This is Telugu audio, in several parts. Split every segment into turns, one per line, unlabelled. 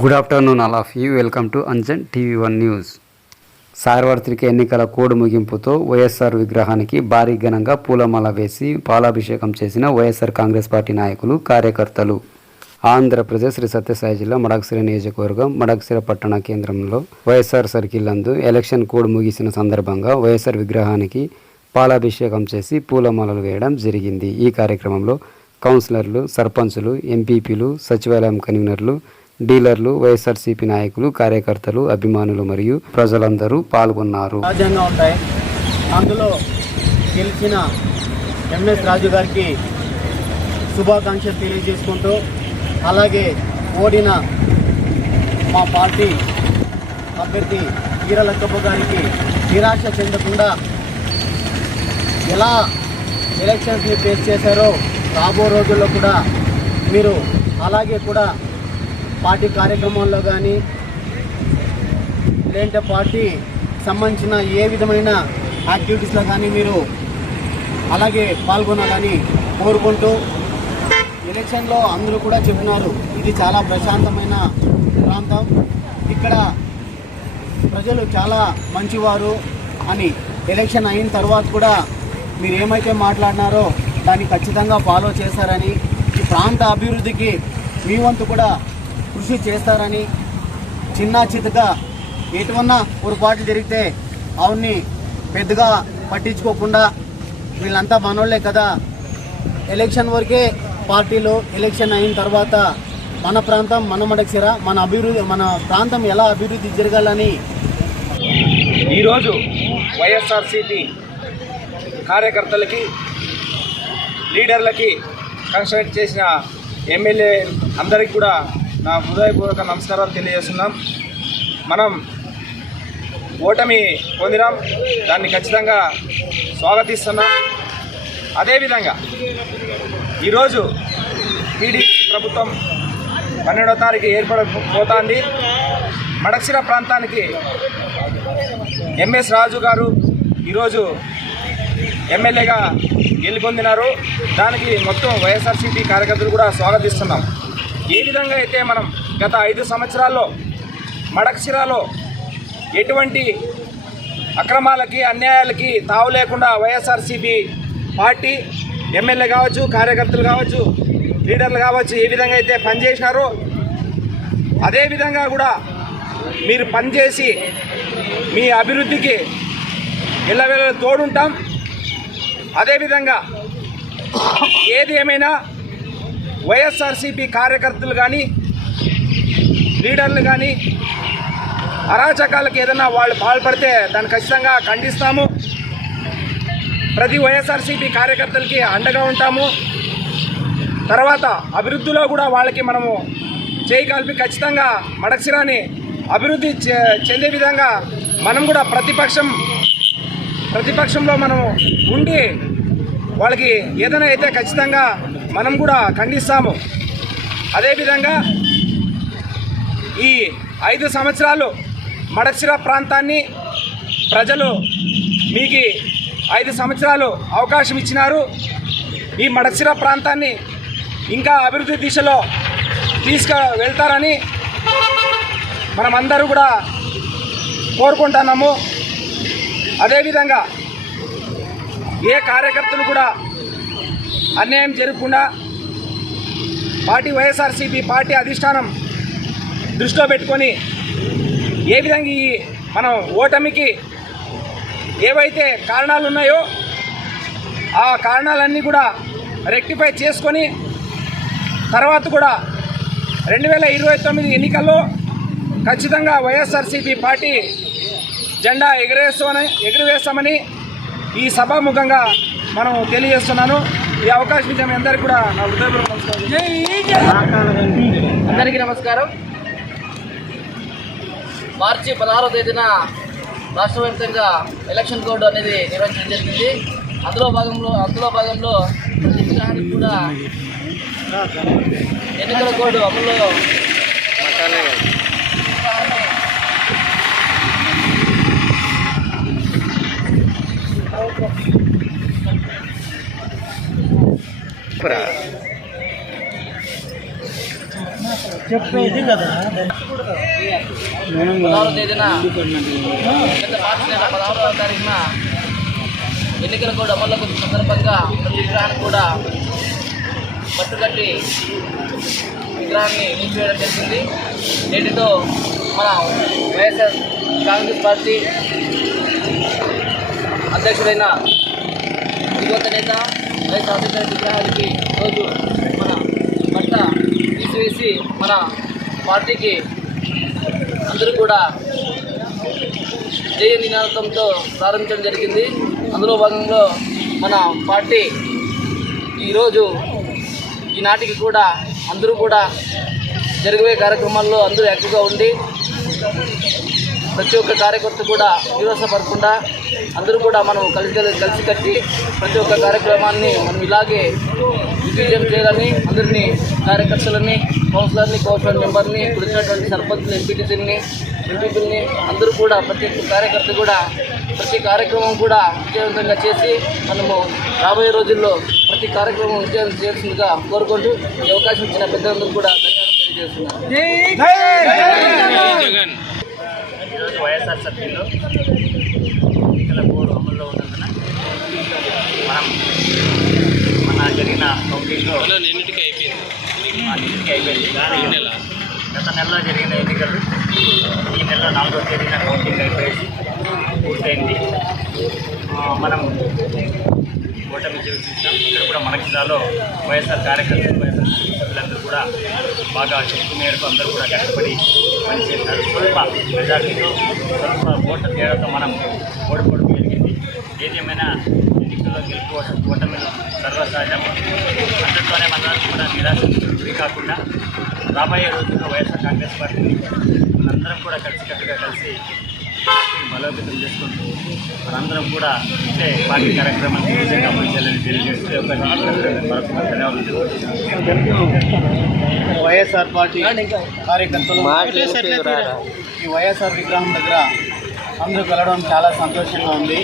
Good afternoon all of you. Welcome to Anjan TV one news. సార్వత్రిక ఎన్నికల కోడ్ ముగింపుతో వైఎస్ఆర్ విగ్రహానికి భారీ ఘనంగా పూలమాల వేసి పాలాభిషేకం చేసిన వైఎస్ఆర్ కాంగ్రెస్ పార్టీ నాయకులు కార్యకర్తలు. ఆంధ్రప్రదేశ్ శ్రీ సత్యసాయి జిల్లా మడకసిర నియోజకవర్గం మడక్సిర పట్టణ కేంద్రంలో వైఎస్ఆర్ సర్కిల్ నందు ఎలక్షన్ కోడ్ ముగిసిన సందర్భంగా వైఎస్ఆర్ విగ్రహానికి పాలాభిషేకం చేసి పూలమాలలు వేయడం జరిగింది. ఈ కార్యక్రమంలో కౌన్సిలర్లు సర్పంచులు ఎంపీపీలు సచివాలయం కన్వీనర్లు డీలర్లు వైఎస్ఆర్సీపీ నాయకులు కార్యకర్తలు అభిమానులు మరియు ప్రజలందరూ పాల్గొన్నారు.
ఉంటాయి. అందులో గెలిచిన ఎంఎస్ రాజు గారికి శుభాకాంక్షలు తెలియజేసుకుంటూ అలాగే ఓడిన మా పార్టీ అభ్యర్థి వీరలక్కప్ప గారికి నిరాశ చెందకుండా ఎలా ఎలక్షన్స్ని ఫేస్ చేశారో రాబో రోజుల్లో కూడా మీరు అలాగే కూడా పార్టీ కార్యక్రమాల్లో కానీ లేదంటే పార్టీ సంబంధించిన ఏ విధమైన యాక్టివిటీస్లో కానీ మీరు అలాగే పాల్గొనాలని కోరుకుంటూ ఎలక్షన్లో అందరూ కూడా చెప్పినారు. ఇది చాలా ప్రశాంతమైన ప్రాంతం. ఇక్కడ ప్రజలు చాలా మంచివారు అని ఎలక్షన్ అయిన తర్వాత కూడా మీరు ఏమైతే మాట్లాడినారో దాన్ని ఖచ్చితంగా ఫాలో చేశారని ఈ ప్రాంత అభివృద్ధికి మీ వంతు కూడా కృషి చేస్తారని చిన్న చితక ఎటువన్నా పొరపాట్లు జరిగితే ఆవిడ్ని పెద్దగా పట్టించుకోకుండా వీళ్ళంతా మనోళ్ళే కదా. ఎలక్షన్ వరకే పార్టీలో ఎలక్షన్ అయిన తర్వాత మన ప్రాంతం మన మడక్సిర మన అభివృద్ధి మన ప్రాంతం ఎలా అభివృద్ధి జరగాలని
ఈరోజు వైఎస్ఆర్సిపి కార్యకర్తలకి లీడర్లకి కన్సల్ట్ చేసిన ఎమ్మెల్యే అందరికీ కూడా నా హృదయపూర్వక నమస్కారాలు తెలియజేస్తున్నాం. మనం ఓటమి పొందినాం. దాన్ని ఖచ్చితంగా స్వాగతిస్తున్నాం. అదేవిధంగా ఈరోజు టీడీపీ ప్రభుత్వం పన్నెండో తారీఖు ఏర్పడబోతోంది మడక్సిర ప్రాంతానికి ఎంఎస్ రాజు గారు ఈరోజు ఎమ్మెల్యేగా గెలుపొందినారు. దానికి మొత్తం వైఎస్ఆర్సీపీ కార్యకర్తలు కూడా స్వాగతిస్తున్నాం. ఏ విధంగా అయితే మనం గత ఐదు సంవత్సరాల్లో మడక్సిరాలో ఎటువంటి అక్రమాలకి అన్యాయాలకి తావు లేకుండా వైఎస్ఆర్సీపీ పార్టీ ఎమ్మెల్యే కావచ్చు కార్యకర్తలు కావచ్చు లీడర్లు కావచ్చు ఏ విధంగా అయితే పనిచేసినారో అదేవిధంగా కూడా మీరు పనిచేసి మీ అభివృద్ధికి ఎల్లవేళ తోడుంటాం. అదేవిధంగా ఏది ఏమైనా వైఎస్ఆర్సీపీ కార్యకర్తలు కానీ లీడర్లు కానీ అరాచకాలకు ఏదైనా వాళ్ళు పాల్పడితే దాన్ని ఖచ్చితంగా ఖండిస్తాము. ప్రతి వైఎస్ఆర్సీపీ కార్యకర్తలకి అండగా ఉంటాము. తర్వాత అభివృద్ధిలో కూడా వాళ్ళకి మనము చేయి కలిపి ఖచ్చితంగా మడక్సిరాని అభివృద్ధి చె- చెందే విధంగా మనం కూడా ప్రతిపక్షం ప్రతిపక్షంలో మనము ఉండి వాళ్ళకి ఏదైనా అయితే ఖచ్చితంగా మనం కూడా ఖండిస్తాము. అదేవిధంగా ఈ ఐదు సంవత్సరాలు మడసిర ప్రాంతాన్ని ప్రజలు మీకు ఐదు సంవత్సరాలు అవకాశం ఇచ్చినారు. ఈ మడసిర ప్రాంతాన్ని ఇంకా అభివృద్ధి దిశలో తీసుకు వెళ్తారని మనమందరూ కూడా కోరుకుంటున్నాము. అదేవిధంగా ఏ కార్యకర్తలు కూడా అన్యాయం జరగకుండా పార్టీ వైఎస్ఆర్సీపీ పార్టీ అధిష్టానం దృష్టిలో పెట్టుకొని ఏ విధంగా ఈ మనం ఓటమికి ఏవైతే కారణాలు ఉన్నాయో ఆ కారణాలన్నీ కూడా రెక్టిఫై చేసుకొని తర్వాత కూడా రెండు వేల ఇరవై తొమ్మిది ఎన్నికల్లో ఖచ్చితంగా వైఎస్ఆర్సీపీ పార్టీ జెండా ఎగరేస్తామని ఎగురవేస్తామని ఈ సభాముఖంగా మనం తెలియజేస్తున్నాను. ఈ అవకాశం ఇచ్చిన మీ అందరికీ కూడా నా హృదయపూర్వక నమస్కారం.
అందరికీ నమస్కారం. మార్చి పదహారో తేదీన రాష్ట్ర వ్యాప్తంగా ఎలక్షన్ కోడ్ అనేది నిర్వహించడం జరిగింది. అందులో భాగంలో అందులో భాగంలో ప్రతి కూడా ఎన్నికల కోడ్ అమల్లో పదహారవ తేదీన గత మార్చి నెల పదహారవ తారీఖున ఎన్నికల కూడా అమల్లోకి వచ్చిన సందర్భంగా విగ్రహాన్ని కూడా పట్టుకట్టి విగ్రహాన్ని నిలిచివేయడం జరిగింది నేటితో మన వైఎస్ఆర్ కాంగ్రెస్ పార్టీ అధ్యక్షుడైన యువత నేత వైఎస్ రాజశేఖర విగ్రహానికి రోజు మన బట్ట తీసివేసి మన పార్టీకి అందరూ కూడా జయ నినాదంతో ప్రారంభించడం జరిగింది. అందులో భాగంలో మన పార్టీ ఈరోజు ఈనాటికి కూడా అందరూ కూడా జరిగే కార్యక్రమాల్లో అందరూ యాక్టివ్గా ఉండి ప్రతి ఒక్క కార్యకర్త కూడా నిరోసపడకుండా అందరూ కూడా మనం కలిసి కలిసి కట్టి ప్రతి ఒక్క కార్యక్రమాన్ని మనం ఇలాగే విజయం చేయాలని అందరినీ కార్యకర్తలని కౌన్సిలర్ని కౌన్సిలర్ మెంబర్ని ఇప్పుడు సర్పంచ్ని ఎంపీటీసీని ఎంపీపీని అందరూ కూడా ప్రతి ఒక్క కార్యకర్త కూడా ప్రతి కార్యక్రమం కూడా విజయవంతంగా చేసి మనము రాబోయే రోజుల్లో ప్రతి కార్యక్రమం విజయం చేయాల్సిందిగా కోరుకుంటూ ఈ అవకాశం ఇచ్చిన పెద్దలందరూ కూడా ధన్యవాదాలు తెలియజేస్తున్నాను.
వైఎస్ఆర్ సభ్యుల్లో ఎన్నికల కోడ్ అమల్లో ఉన్నందున మనం మన జరిగిన కౌంటింగ్లో ఎన్నిటికి అయిపోయింది. అయిపోయింది. కానీ గత నెలలో జరిగిన ఎన్నికలు ఈ నెల నాలుగో తేదీన కౌంటింగ్ అయిపోయేసి పూర్తయింది. మనం ఓటమి చూపించాం ఇక్కడ కూడా మన జిల్లాలో వైఎస్ఆర్ కార్యకర్తలు కూడా బాగా శక్తి మేరకు అందరూ కూడా కష్టపడి పనిచేశారు. స్వల్ప మెజార్టీతో స్వల్ప ఓట్ల తేడాతో మనం ఓడిపోవడం జరిగింది. ఏదేమైనా ఎన్నికల్లో గెలుపుకోవడం ఓట- ఓటమిలు సర్వసహజం అందరితోనే మన కూడా నిరాశ గురి కాకుండా రాబోయే రోజుల్లో వైఎస్ఆర్ కాంగ్రెస్ పార్టీని మనందరం కూడా కలిసికట్టుగా కలిసి బలోపేతం చేసుకుంటూ మనందరం కూడా ఇట్లే పార్టీ కార్యక్రమాన్ని విజయంగా అమలు చేయాలని తెలియజేస్తూ.
వైఎస్ఆర్ పార్టీ కార్యకర్తలు ఈ వైఎస్ఆర్ విగ్రహం దగ్గర అందరూ కలవడం చాలా సంతోషంగా ఉంది.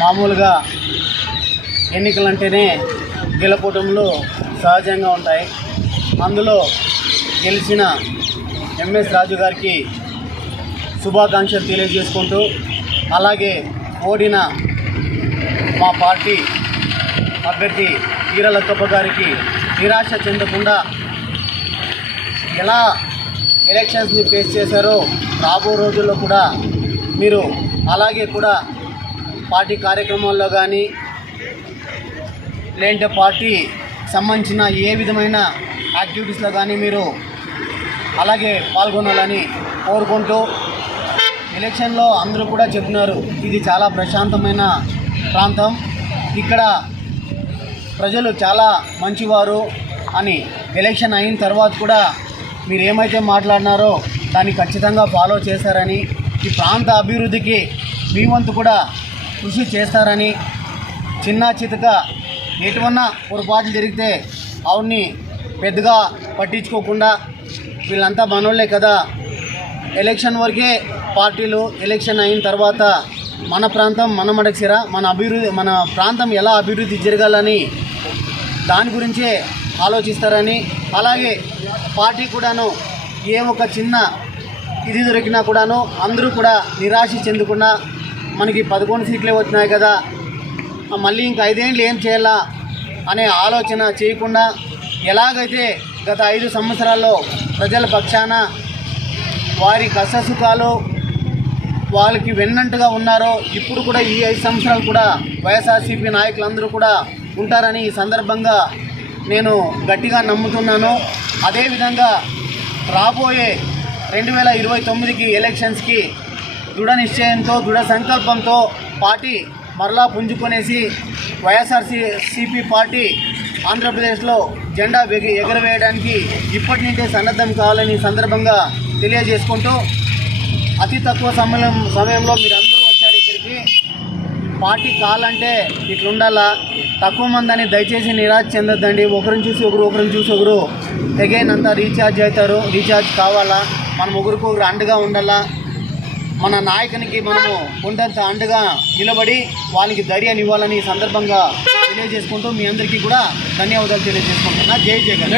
మామూలుగా ఎన్నికలంటేనే గెలపటంలో సహజంగా ఉంటాయి. అందులో గెలిచిన ఎంఎస్ రాజు గారికి శుభాకాంక్షలు తెలియజేసుకుంటూ అలాగే ఓడిన మా పార్టీ అభ్యర్థి ఈరలక్కప్ప గారికి నిరాశ చెందకుండా ఎలా ఎలక్షన్స్ని ఫేస్ చేశారో రాబో రోజుల్లో కూడా మీరు అలాగే కూడా పార్టీ కార్యక్రమాల్లో కానీ లేదంటే పార్టీ సంబంధించిన ఏ విధమైన యాక్టివిటీస్లో కానీ మీరు అలాగే పాల్గొనాలని కోరుకుంటూ ఎలక్షన్లో అందరూ కూడా చెప్తున్నారు ఇది చాలా ప్రశాంతమైన ప్రాంతం. ఇక్కడ ప్రజలు చాలా మంచివారు అని ఎలక్షన్ అయిన తర్వాత కూడా మీరు ఏమైతే మాట్లాడినారో దాన్ని ఖచ్చితంగా ఫాలో చేశారని ఈ ప్రాంత అభివృద్ధికి మీ వంతు కూడా కృషి చేస్తారని చిన్న చితక ఎటువన్నా పొరపాట్లు జరిగితే ఆవిడ్ని పెద్దగా పట్టించుకోకుండా వీళ్ళంతా మనోళ్ళే కదా. ఎలక్షన్ వరకే పార్టీలు ఎలక్షన్ అయిన తర్వాత మన ప్రాంతం మన మడక్సిరా మన అభివృద్ధి మన ప్రాంతం ఎలా అభివృద్ధి జరగాలని దాని గురించే ఆలోచిస్తారని అలాగే పార్టీ కూడాను ఏ ఒక చిన్న ఇది దొరికినా కూడాను అందరూ కూడా నిరాశ చెందకుండా మనకి పదకొండు సీట్లే వచ్చినాయి కదా. మళ్ళీ ఇంక ఐదేళ్ళు ఏం చేయాలా అనే ఆలోచన చేయకుండా ఎలాగైతే గత ఐదు సంవత్సరాల్లో ప్రజల పక్షాన వారి కష్టసుఖాలు వాళ్ళకి వెన్నంటుగా ఉన్నారో ఇప్పుడు కూడా ఈ ఐదు సంవత్సరాలు కూడా వైఎస్ఆర్సీపీ నాయకులందరూ కూడా ఉంటారని ఈ సందర్భంగా నేను గట్టిగా నమ్ముతున్నాను. అదేవిధంగా రాబోయే రెండు వేల ఇరవై తొమ్మిదికి ఎలక్షన్స్కి దృఢ నిశ్చయంతో దృఢ సంకల్పంతో పార్టీ మరలా పుంజుకొనేసి వైఎస్ఆర్సీ సిపి పార్టీ ఆంధ్రప్రదేశ్లో జెండా ఎగ- ఎగరవేయడానికి ఇప్పటి నుండే సన్నద్ధం కావాలని సందర్భంగా తెలియజేసుకుంటూ అతి తక్కువ సమయం సమయంలో మీరందరూ వచ్చారు ఇక్కడికి. పార్టీ కావాలంటే ఇట్లుండాలా. తక్కువ మంది అని దయచేసి నిరాశ చెందొద్దండి. ఒకరిని చూసి ఒకరు ఒకరిని చూసి ఒకరు అగైన్ అంతా రీఛార్జ్ అవుతారు. రీఛార్జ్ కావాలా? మనం ఒకరికి ఒకరు అండగా ఉండాలా? మన నాయకునికి మనము కొండంత అండగా నిలబడి వాళ్ళకి ధైర్యాన్ని ఇవ్వాలని ఈ సందర్భంగా తెలియజేసుకుంటూ మీ అందరికీ కూడా ధన్యవాదాలు తెలియజేసుకుంటున్నా. జై జగన్.